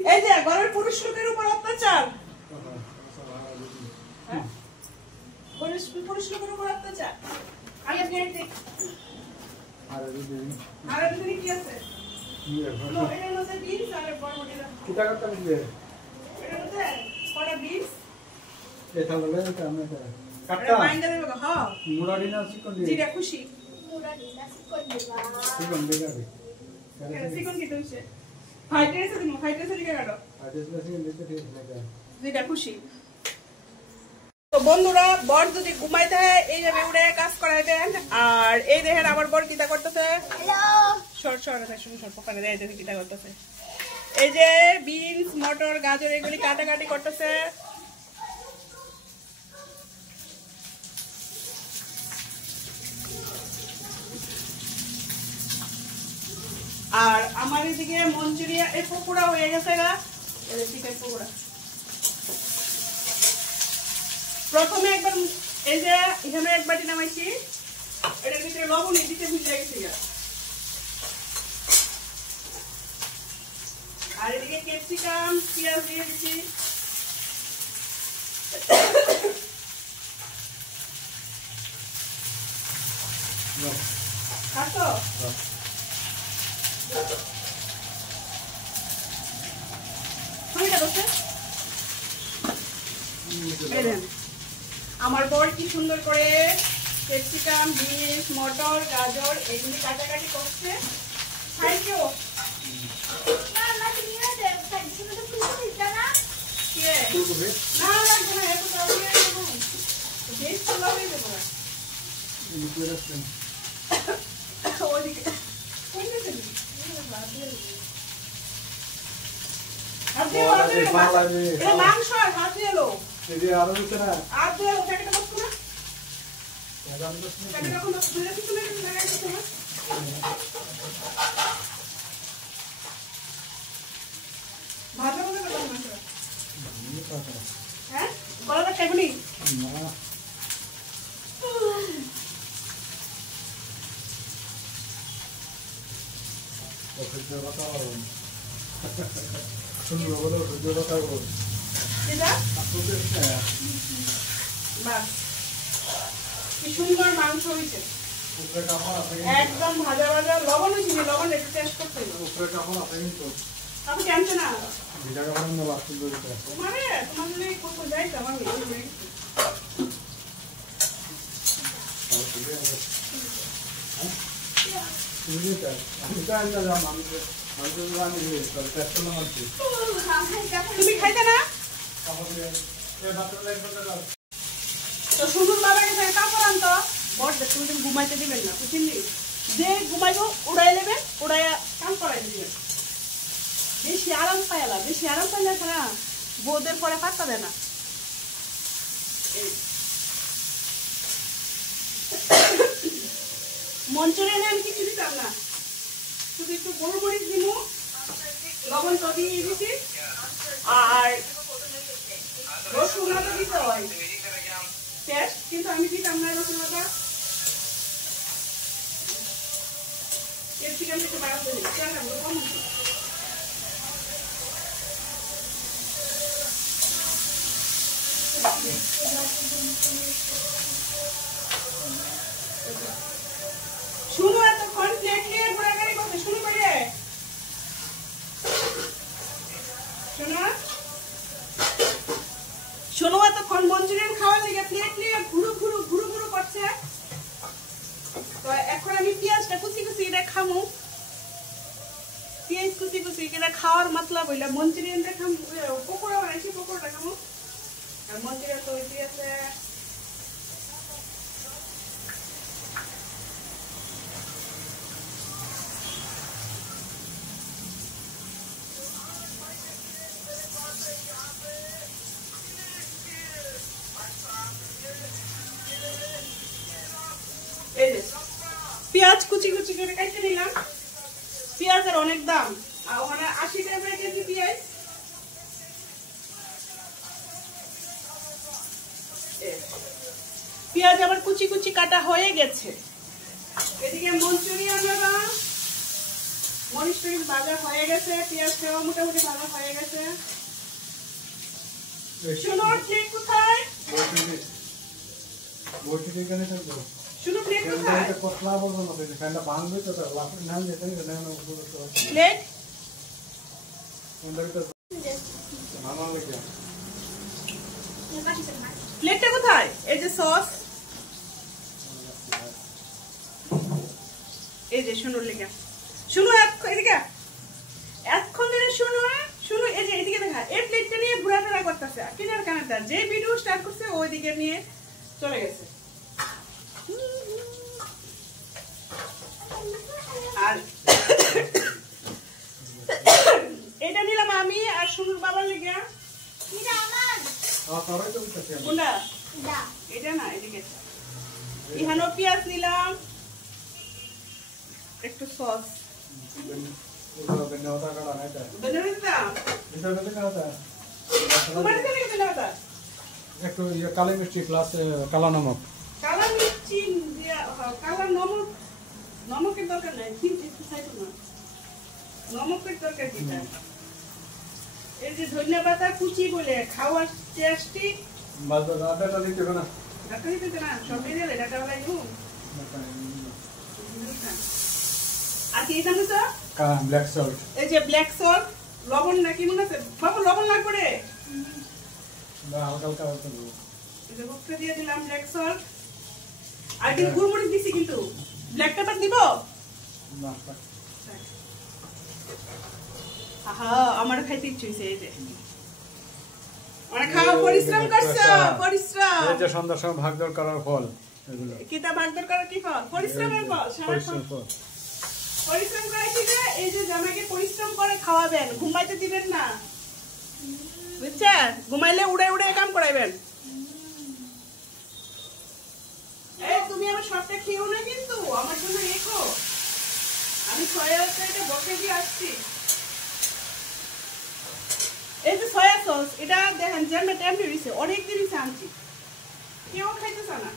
এই যে ঘরের পুরুষ লোকের উপর অত্যাচার, পুরুষ লোকের উপর অত্যাচার। আগে গেটে আরে দিদি কি আছে? লো এর মধ্যে বিনস আর বড়বড়িরা কি টাকা টাকা দিবে? এর মধ্যে পড়া বিনস এটা লগে এটা আমি কাটটা মাইন্ডা দেব। হ্যাঁ মুড়াড়ি না চিকন দি জিরা খুশি মুড়াড়ি না চিকন দিবা চিকন দেবা দে চিকন কি দইছে ফাইটারে দিমু ফাইটারে দিকে কাটো ফাইটারে চিকন দিতে ঠিক লাগে জিরা খুশি। তো বন্ধুরা বর যদি ঘুমাইতে হয় এই যে উড়ে কাজ করাইবেন। আর এই দেখেন আমার বর কিটা করতেছে, হ্যালো শর্ট শর্ট আছে শুন শর্ট পকানে দেয় দেখি কিটা করতেছে। এই যে বিনস মটর গাজর এগুলি কাটাকাটি করতেছে। আর আমার এদিকে মঞ্চুরিয়া এই পকোড়া হয়ে গেছে গা। এই চিকেন পকোড়া প্রথমে একবার এই যে এখানে এক বাটি নামাইছি, এটার ভিতরে লবণ দিতে ভুলে গেছি। আর এদিকে ক্যাপসিকাম পেঁয়াজ দিয়ে দিচ্ছি। আমার বর কি সুন্দর করে ক্যাপসিকাম বিনস মটর গাজর এগুলি কাটাকাটি করছে। Thank you. মাংস হাত দিয়ে এলো আরো দিচ্ছে না আর দিয়ে প্যাকেটে বসবো না প্যাকেটে এখন ধরে কিছু না লাগাইতে না ভালো করে দাও মাংস। হ্যাঁ বড়টা খাইবনি না ওকে তো বাতাও শুনুন বলো ভিডিও বাতাও এটা বাস কি সুন্দর মাংস হয়েছে। একদম ভাজা ভাজা লবণ হয়েছে, লবণ একটু টেস্ট করতে হবে। আপনি জানছেন না মানে তোমার যদি কোথাও যাইতে আমার তুমি খাইতে না তো শুনুন বাবা গেছে কাপড় আনতো বড় তুমি তুমি ঘুমাইতে দিবেন না বুঝলি, যে ঘুমাইবো উড়াই নেবেন উড়াইয়া কাম করাই দিবেন। বেশি আরাম পাইলা বেশি আরাম পাইলে না বউদের পরে পাত্তা দেয় না। মঞ্চুরিয়ান আমি কিছু দিতাম না, শুধু একটু গোলমরিচ দিব লবণ তো দিয়ে দিছি আর রসুন আদা দিতে হয় টেস্ট, কিন্তু আমি দিতাম না রসুন আদা। ক্যাপসিকাম একটু বাড়াতে দিই কম শুনো এতক্ষণ প্লেট নিয়ে ঘোরাঘুরি করতে শুরু করে শোনো এতক্ষণ মঞ্চুরিয়ান খাওয়ার লেগে প্লেট নিয়ে ঘুরু ঘুরু ঘুরু ঘুরু করছে। তো এখন আমি পেঁয়াজটা কুচি কুচি এটা খামু, পেঁয়াজ কুচি কুচি এটা খাওয়ার মতলব হইলে মঞ্চুরিয়ানটা খামু, পকোড়া বানাইছি পকোড়াটা খামু। আর মঞ্চুরিয়ান তো হইতে আছে পেঁয়াজ কুচি কুচি করে কাটতে দিলাম। পেঁয়াজের অনেক দাম, আর ওখানে 80 টাকা কেজি পেঁয়াজ। পেঁয়াজ আবার কুচি কুচি কাটা হয়ে গেছে। এদিকে মঞ্চুরিয়ান মরিচ টরিচ ভাজা হয়ে গেছে, পেঁয়াজটাও মোটামুটি ভাজা হয়ে গেছে। শুনো প্লেট কোথায়? শুনো প্লেট কোথায়? প্লেট প্লেটটা কোথায়? এই যে সস, এই যে শুনুর লেগে শুনো এদিকে এতক্ষণ ধরে শুনো শুনো, এই যে এদিকে দেখা, এই প্লেটটা নিয়ে ঘোরাফেরা করতেছে কিনার কানাটা, যে ভিডিও স্টার্ট করছে ওই দিকে নিয়ে চলে গেছে। আর এটা নিলাম আমি আর শুনুর বাবার লেগে। কোনটা? এটা না, এদিকে ইহানো পেঁয়াজ নিলাম, একটু সস একটু কালো মিষ্টি প্লাস কালো নমক। কালো মিষ্টি কালো নমক, নমকের দরকার নাই, নমকের দরকার কি? এই যে ধনিয়া পাতা কুচি বলে খাওয়ার টেস্টি। ডাটা দিতে হবে না, ডাটা দিতে না, সব দিয়ে দিলে ডাটা বলাই নুন। আর কি এটা তো ব্ল্যাক সল্ট, এই যে ব্ল্যাক সল্ট, লবণ নাকি মনে আছে বাবা? লবণ লাগবে রে, হালকা হালকা হালকা এটা বক্সে দিয়ে দিলাম ব্ল্যাক সল্ট। আর কিন্তু গুড়মরিচ দিছি, কিন্তু ব্ল্যাক পেপার দিব না। আহা আমার খাইতে ইচ্ছে হইছে। এই যে অনেক খাওয়া পরিশ্রম করছো, পরিশ্রম। এই যে সন্ধ্যার সময় ভাগদৌড় করার ফল এগুলো। কিটা ভাগদৌড় করার কি ফল? পরিশ্রমের ফল। পরিশ্রম ফল, পরিশ্রম করে কি যে এই যে জামাইকে পরিশ্রম করে খাওয়াবেন, ঘুমাইতে দিবেন না, বুঝছেন? ঘুমাইলে উড়ে উড়ে কাম করাইবেন। এই তুমি আমার সবটা খেও না, কিন্তু আমার জন্য রেখো, আমি 6 টাকা বকে দিয়ে আসছি। এই যে সয়া সস, এটা দেখেন যেমন টেম্পে দিছে, অনেক দিন দিছে আনছি, কেউ খাইতেছ না।